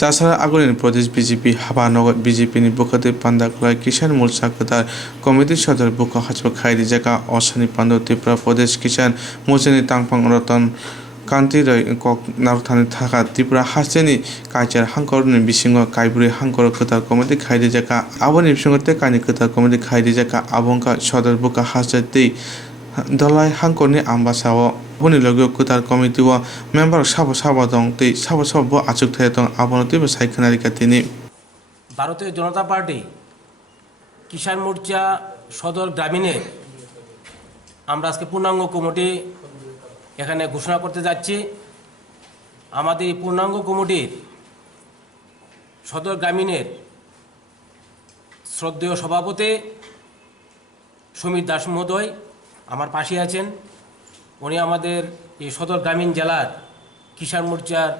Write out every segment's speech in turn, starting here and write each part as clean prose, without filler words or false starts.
চাষারা আগুনের প্রদেশ বিজেপি হাবানগর বিজেপিनि बुखाते पान्दाखलाय किसान मोर्चा कतार कमिटी सदर बुखा हाजबा खायरि जागा असानि पान्द त्रिपुरा प्रदेश किसान मोर्चानि तांपां रतन कान्ति रय कक नारथानि थाखा त्रिपुरा हास्टेनि कायचार हांकरनि बिसिङाव कायब्रै हांकर कतार कमिटी खायरि जागा आबनि बिसिङाव ते कानि कतार कमिटी खायरि जागा आबंका सदर बुखा हाजते दलाय हांकरनि आम्बासाव बनि लोगो कतार कमिटी व मेम्बर साबो साबो दं ते साबो साबो आचुक थाय दं आबनतिबो सायखनारि कातिनि ভারতীয় জনতা পার্টি কিষাণ মোর্চা সদর গ্রামীণে আমরা আজকে পূর্ণাঙ্গ কমিটি এখানে ঘোষণা করতে যাচ্ছি। আমাদের এই পূর্ণাঙ্গ কমিটির সদর গ্রামীণের শ্রদ্ধেয় সভাপতি সমীর দাস মহোদয় আমার পাশে আছেন। উনি আমাদের এই সদর গ্রামীণ জেলার কিষাণ মোর্চার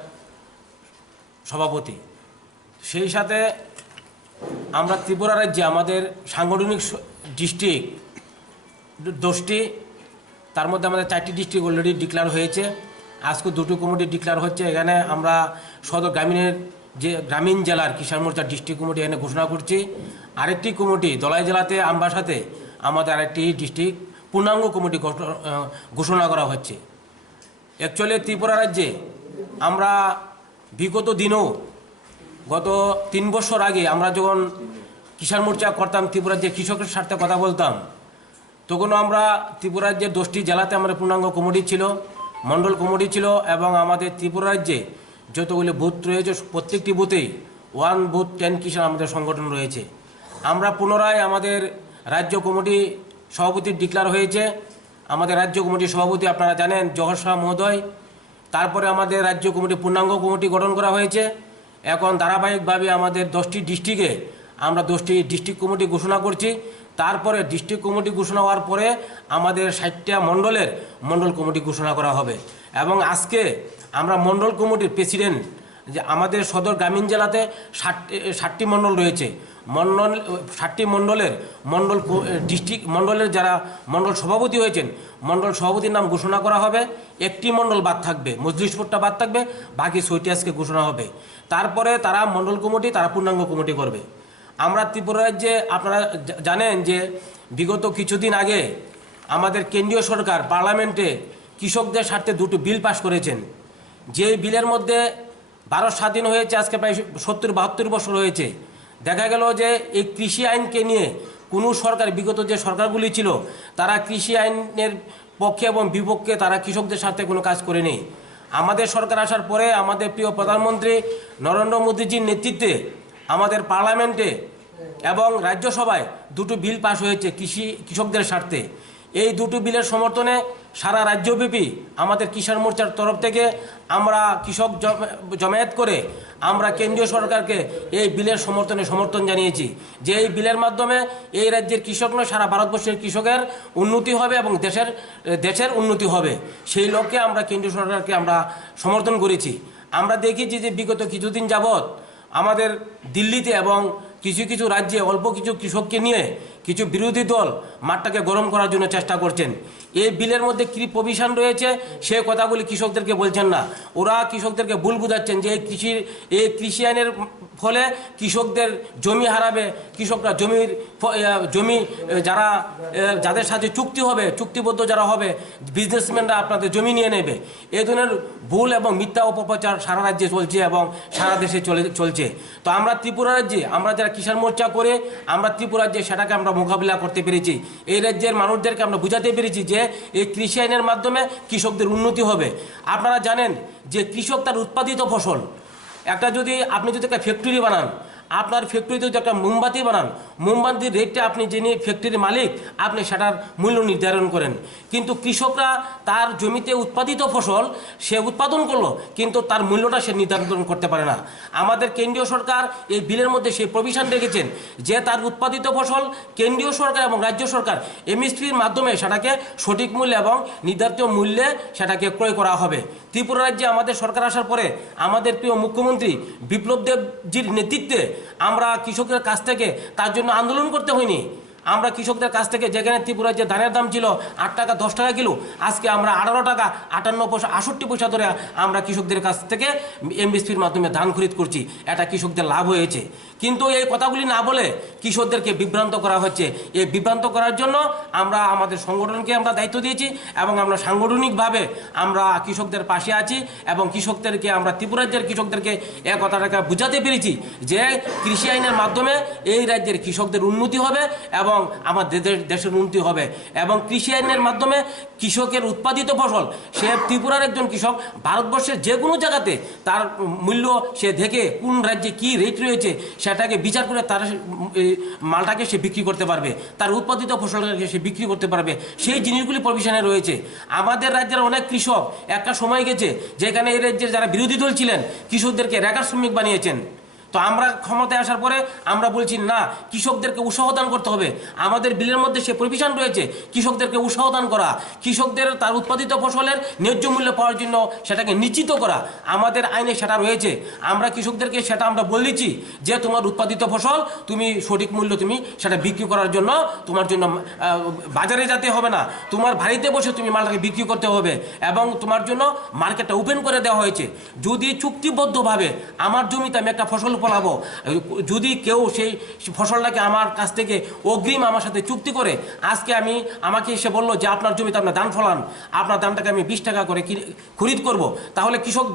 সভাপতি। সেই সাথে আমরা ত্রিপুরা রাজ্যে আমাদের সাংগঠনিক ডিস্ট্রিক্ট 10টি, তার মধ্যে আমাদের 4টি ডিস্ট্রিক্ট অলরেডি ডিক্লেয়ার হয়েছে। আজকে 2টি কমিটি ডিক্লেয়ার হচ্ছে। এখানে আমরা সদর গ্রামীণের যে গ্রামীণ জেলার কিষাণ মোর্চার ডিস্ট্রিক্ট কমিটি এখানে ঘোষণা করছি। আরেকটি কমিটি দলাই জেলাতে আমবাসাতে আমাদের আরেকটি ডিস্ট্রিক্ট পূর্ণাঙ্গ কমিটি ঘোষণা করা হচ্ছে। অ্যাকচুয়ালি ত্রিপুরা রাজ্যে আমরা বিগত দিনও গত 3 বছর আগে আমরা যখন কিষাণ মোর্চা করতাম, ত্রিপুরা রাজ্যে কৃষকের স্বার্থে কথা বলতাম, তখনও আমরা ত্রিপুরা রাজ্যের 10টি জেলাতে আমাদের পূর্ণাঙ্গ কমিটি ছিল, মণ্ডল কমিটি ছিল এবং আমাদের ত্রিপুরা রাজ্যে যতগুলি বুথ রয়েছে প্রত্যেকটি বুথেই 1 বুথ 10 কিষাণ আমাদের সংগঠন রয়েছে। আমরা পুনরায় আমাদের রাজ্য কমিটি সভাপতি ডিক্লেয়ার হয়েছে। আমাদের রাজ্য কমিটির সভাপতি আপনারা জানেন জহর শাহ মহোদয়। তারপরে আমাদের রাজ্য কমিটি পূর্ণাঙ্গ কমিটি গঠন করা হয়েছে। এখন ধারাবাহিকভাবে আমাদের 10টি ডিস্ট্রিক্টে আমরা 10টি ডিস্ট্রিক্ট কমিটি ঘোষণা করছি। তারপরে ডিস্ট্রিক্ট কমিটি ঘোষণা হওয়ার পরে আমাদের 60টা মণ্ডলের মণ্ডল কমিটি ঘোষণা করা হবে। এবং আজকে আমরা মণ্ডল কমিটির প্রেসিডেন্ট, যে আমাদের সদর গ্রামীণ জেলাতে 60টি মণ্ডল রয়েছে, 60টি মণ্ডলের ডিস্ট্রিক্ট মণ্ডলের যারা মণ্ডল সভাপতি হয়েছেন, মণ্ডল সভাপতির নাম ঘোষণা করা হবে। একটি মণ্ডল বাদ থাকবে, মজলিশপুরটা বাদ থাকবে, বাকি 6টি আজকে ঘোষণা হবে। তারপরে তারা মণ্ডল কমিটি, তারা পূর্ণাঙ্গ কমিটি করবে। আমরা ত্রিপুরা রাজ্যে আপনারা জানেন যে বিগত কিছুদিন আগে আমাদের কেন্দ্রীয় সরকার পার্লামেন্টে কৃষকদের স্বার্থে 2টি বিল পাস করেছেন। যে বিলের মধ্যে ভারত স্বাধীন হয়েছে আজকে প্রায় 70-72 বছর হয়েছে। দেখা গেল যে এই কৃষি আইনকে নিয়ে কোনো সরকার, বিগত যে সরকারগুলি ছিল, তারা কৃষি আইনের পক্ষে এবং বিপক্ষে তারা কৃষকদের স্বার্থে কোনো কাজ করেনি। আমাদের সরকার আসার পরে আমাদের প্রিয় প্রধানমন্ত্রী নরেন্দ্র মোদীজির নেতৃত্বে আমাদের পার্লামেন্টে এবং রাজ্যসভায় 2টি বিল পাস হয়েছে কৃষকদের স্বার্থে। এই 2টি বিলের সমর্থনে সারা রাজ্যব্যাপী আমাদের কিষাণ মোর্চার তরফ থেকে আমরা কৃষক জমায়েত করে আমরা কেন্দ্রীয় সরকারকে এই বিলের সমর্থন জানিয়েছি যে এই বিলের মাধ্যমে এই রাজ্যের কৃষক নয়, সারা ভারতবর্ষের কৃষকের উন্নতি হবে এবং দেশের উন্নতি হবে। সেই লক্ষ্যে আমরা কেন্দ্রীয় সরকারকে আমরা সমর্থন করেছি। আমরা দেখেছি যে বিগত কিছুদিন যাবৎ আমাদের দিল্লিতে এবং কিছু রাজ্যে অল্প কিছু কৃষককে নিয়ে কিছু বিরোধী দল মাঠটাকে গরম করার জন্য চেষ্টা করছেন। এই বিলের মধ্যে কী প্রভিশন রয়েছে সে কথাগুলি কৃষকদেরকে বলছেন না। ওরা কৃষকদেরকে ভুল বুঝাচ্ছেন যে এই কৃষি আইনের ফলে কৃষকদের জমি হারাবে, কৃষকরা জমি যাদের সাথে চুক্তি হবে, চুক্তিবদ্ধ যারা হবে, বিজনেসম্যানরা আপনাদের জমি নিয়ে নেবে। এই ধরনের ভুল এবং মিথ্যা অপপ্রচার সারা রাজ্যে চলছে এবং সারা দেশে চলছে। তো আমরা ত্রিপুরা রাজ্যে আমরা যারা কিষাণ মোর্চা করে আমরা ত্রিপুরা রাজ্যে সেটাকে আমরা মোকাবিলা করতে পেরেছি। এই রাজ্যের মানুষদেরকে আমরা বুঝাতে পেরেছি যে এই কৃষি আইনের মাধ্যমে কৃষকদের উন্নতি হবে। আপনারা জানেন যে কৃষক তার উৎপাদিত ফসল, আপনি যদি একটা ফ্যাক্টরি বানান, আপনার ফ্যাক্টরিতে যদি একটা মোমবাতি বানান, মোমবাতির রেটটা আপনি যিনি ফ্যাক্টরির মালিক আপনি সেটার মূল্য নির্ধারণ করেন। কিন্তু কৃষকরা তার জমিতে উৎপাদিত ফসল সে উৎপাদন করলো, কিন্তু তার মূল্যটা সে নির্ধারণ করতে পারে না। আমাদের কেন্দ্রীয় সরকার এই বিলের মধ্যে সেই প্রভিশন রেখেছেন যে তার উৎপাদিত ফসল কেন্দ্রীয় সরকার এবং রাজ্য সরকার এমএসপির মাধ্যমে সেটাকে সঠিক মূল্যে এবং নির্ধারিত মূল্যে সেটাকে ক্রয় করা হবে। ত্রিপুরা রাজ্যে আমাদের সরকার আসার পরে আমাদের প্রিয় মুখ্যমন্ত্রী বিপ্লব দেবজির নেতৃত্বে আমরা কৃষকের কাছ থেকে তার জন্য আন্দোলন করতে হয়নি। আমরা কৃষকদের কাছ থেকে যেখানে ত্রিপুরার যে ধানের দাম ছিল 8 টাকা 10 টাকা কিলো, আজকে আমরা 18 টাকা 58 পয়সা 68 পয়সা ধরে আমরা কৃষকদের কাছ থেকে এমএসপির মাধ্যমে ধান খরিদ করছি। এটা কৃষকদের লাভ হয়েছে। কিন্তু এই কথাগুলি না বলে কৃষকদেরকে বিভ্রান্ত করা হচ্ছে। এই বিভ্রান্ত করার জন্য আমরা আমাদের সংগঠনকে আমরা দায়িত্ব দিয়েছি এবং আমরা সাংগঠনিকভাবে আমরা কৃষকদের পাশে আছি এবং কৃষকদেরকে আমরা ত্রিপুরা রাজ্যের কৃষকদেরকে এই কথাটাকে বুঝাতে পেরেছি যে কৃষি আইনের মাধ্যমে এই রাজ্যের কৃষকদের উন্নতি হবে এবং আমাদের দেশের উন্নতি হবে। এবং কৃষি আইনের মাধ্যমে কৃষকের উৎপাদিত ফসল, সে ত্রিপুরার একজন কৃষক ভারতবর্ষের যে কোনো জায়গাতে তার মূল্য সে দেখে কোন রাজ্যে কী রেট রয়েছে সেটাকে বিচার করে তার মালটাকে সে বিক্রি করতে পারবে, তার উৎপাদিত ফসলটাকে সে বিক্রি করতে পারবে। সেই জিনিসগুলি প্রভিশনে রয়েছে। আমাদের রাজ্যের অনেক কৃষক একটা সময় গেছে যেখানে এই রাজ্যের যারা বিরোধী দল ছিলেন কৃষকদেরকে রেখার শ্রমিক বানিয়েছেন। তো আমরা ক্ষমতায় আসার পরে আমরা বলছি না, কৃষকদেরকে উৎসাহ দান করতে হবে। আমাদের বিলের মধ্যে সে প্রভিশন রয়েছে কৃষকদেরকে উৎসাহ দান করা, কৃষকদের তার উৎপাদিত ফসলের ন্যায্য মূল্য পাওয়ার জন্য সেটাকে নিশ্চিত করা। আমাদের আইনে সেটা রয়েছে। আমরা কৃষকদেরকে সেটা আমরা বলেছি যে তোমার উৎপাদিত ফসল তুমি সঠিক মূল্য তুমি সেটা বিক্রি করার জন্য তোমার জন্য বাজারে যেতে হবে না, তোমার বাড়িতে বসে তুমি মালটাকে বিক্রি করতে হবে এবং তোমার জন্য মার্কেটটা ওপেন করে দেওয়া হয়েছে। যদি চুক্তিবদ্ধভাবে আমার জমিতে আমি একটা ফসল ফলাবো, যদি কেউ সেই ফসলটাকে আমার কাছ থেকে অগ্রিম আমার সাথে চুক্তি করে আজকে আমাকে এসে বললো যে আপনার জমিতে আপনার ধান ফলান, আপনার ধানটাকে আমি 20 টাকা করে খরিদ করব, তাহলে কৃষক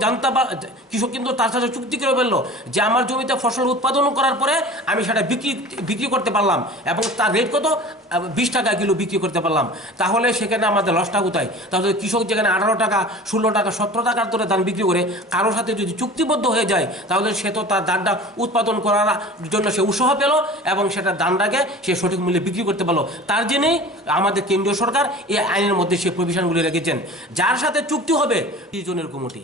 কিন্তু তার সাথে চুক্তি করে বললো যে আমার জমিতে ফসল উৎপাদন করার পরে আমি সেটা বিক্রি করতে পারলাম এবং তার রেট কত 20 টাকা কিলো বিক্রি করতে পারলাম। তাহলে সেখানে আমাদের লসটা কোথায়? তাহলে কৃষক যেখানে 18 টাকা 16 টাকা 17 টাকার ধরে ধান বিক্রি করে কারোর সাথে যদি চুক্তিবদ্ধ হয়ে যায় তাহলে সে তো তার ধানটা উৎপাদন করার জন্য সে উৎসাহ পেল এবং সেটা ধানটাকে সে সঠিক মূল্যে বিক্রি করতে পারলো। তার জন্যই আমাদের কেন্দ্রীয় সরকার এই আইনের মধ্যে সেই প্রভিশনগুলি রেখেছেন। যার সাথে চুক্তি হবে 25 জনের কমিটি,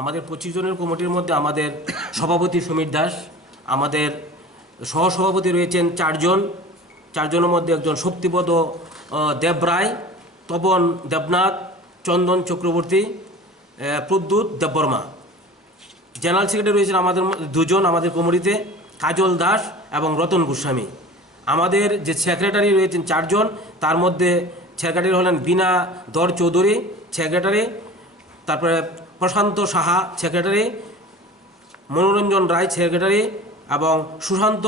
আমাদের 25 জনের কমিটির মধ্যে আমাদের সভাপতি সমীর দাস, আমাদের সহসভাপতি রয়েছেন 4 জন। 4 জনের মধ্যে একজন শক্তিপদ দেবরায়, তপন দেবনাথ, চন্দন চক্রবর্তী, প্রদ্যুৎ দেববর্মা। জেনারেল সেক্রেটারি রয়েছেন আমাদের 2 জন আমাদের কমিটিতে, কাজল দাস এবং রতন গোস্বামী। আমাদের যে সেক্রেটারি রয়েছেন 4 জন, তার মধ্যে সেক্রেটারি হলেন বীণা দর চৌধুরী সেক্রেটারি, তারপরে প্রশান্ত সাহা সেক্রেটারি, মনোরঞ্জন রায় সেক্রেটারি এবং সুশান্ত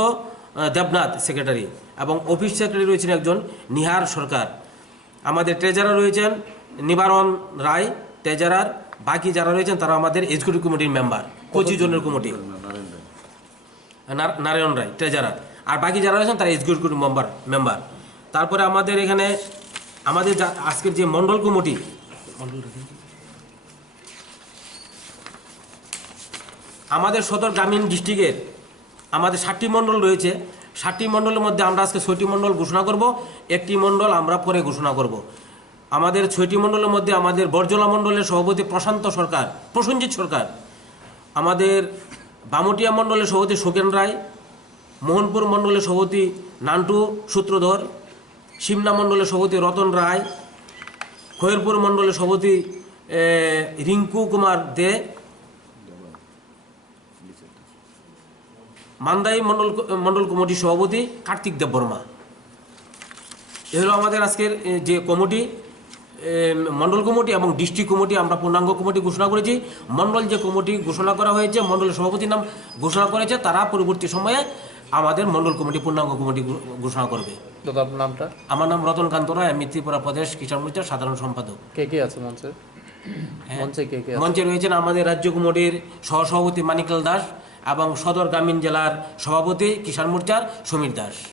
দেবনাথ সেক্রেটারি এবং অফিস সেক্রেটারি রয়েছেন একজন নিহার সরকার। আমাদের ট্রেজারার রয়েছেন নিবারণ রায় ট্রেজারার। বাকি যারা রয়েছেন তারা আমাদের এক্সিকিউটিভ কমিটির মেম্বার, 25 জনের কমিটি। নারায়ণ রায় ট্রেজারার, আর বাকি যারা রয়েছেন তারা এক্সিকিউটিভ মেম্বার। তারপরে আমাদের এখানে আমাদের আজকের যে মন্ডল কমিটি, আমাদের সদর গ্রামীণ ডিস্ট্রিক্টের আমাদের 7টি মণ্ডল রয়েছে। 7টি মণ্ডলের মধ্যে আমরা আজকে 6টি মণ্ডল ঘোষণা করব, একটি মণ্ডল আমরা পরে ঘোষণা করব। আমাদের 6টি মণ্ডলের মধ্যে আমাদের বরজলা মণ্ডলের সভাপতি প্রসেনজিৎ সরকার, আমাদের বামুটিয়া মণ্ডলের সভাপতি সুকেন রায়, মোহনপুর মণ্ডলের সভাপতি নান্টু সূত্রধর, সিমনা মণ্ডলের সভাপতি রতন রায়, খয়েরপুর মণ্ডলের সভাপতি রিঙ্কু কুমার দে, মান্দাই মণ্ডল কমিটির সভাপতি কার্তিক দেববর্মা। এ হলো আমাদের আজকের যে কমিটি, মণ্ডল কমিটি এবং ডিস্ট্রিক্ট কমিটি আমরা পূর্ণাঙ্গ কমিটি ঘোষণা করেছি। মণ্ডল যে কমিটি ঘোষণা করা হয়েছে, মণ্ডলের সভাপতির নাম ঘোষণা করেছে, তারা পরবর্তী সময়ে আমাদের মণ্ডল কমিটি পূর্ণাঙ্গ কমিটি ঘোষণা করবে। দাদা আপনার নামটা? আমার নাম রতনকান্ত রায়, আমি ত্রিপুরা প্রদেশ কিষাণ মোর্চার সাধারণ সম্পাদক। কে কে আছে মঞ্চে? মঞ্চে রয়েছেন আমাদের রাজ্য কমিটির সহসভাপতি মানিকলাল দাস এবং সদর গ্রামীণ জেলার সভাপতি কিষাণ মোর্চার সমীর দাস।